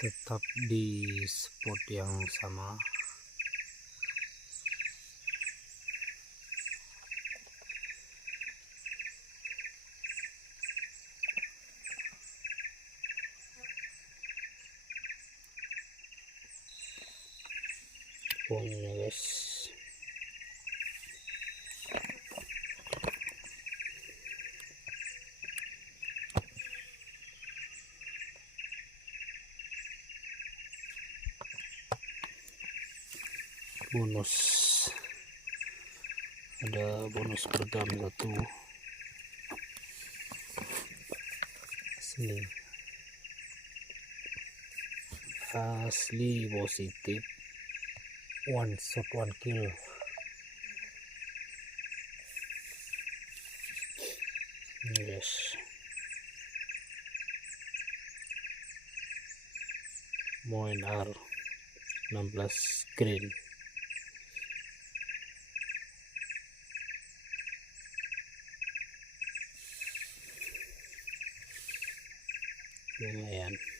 tetap di spot yang sama. Pohonnya guys, bonus, ada bonus peredam satu, asli positif, one shot one kill. Yes, Moen R 16 green. Lumayan.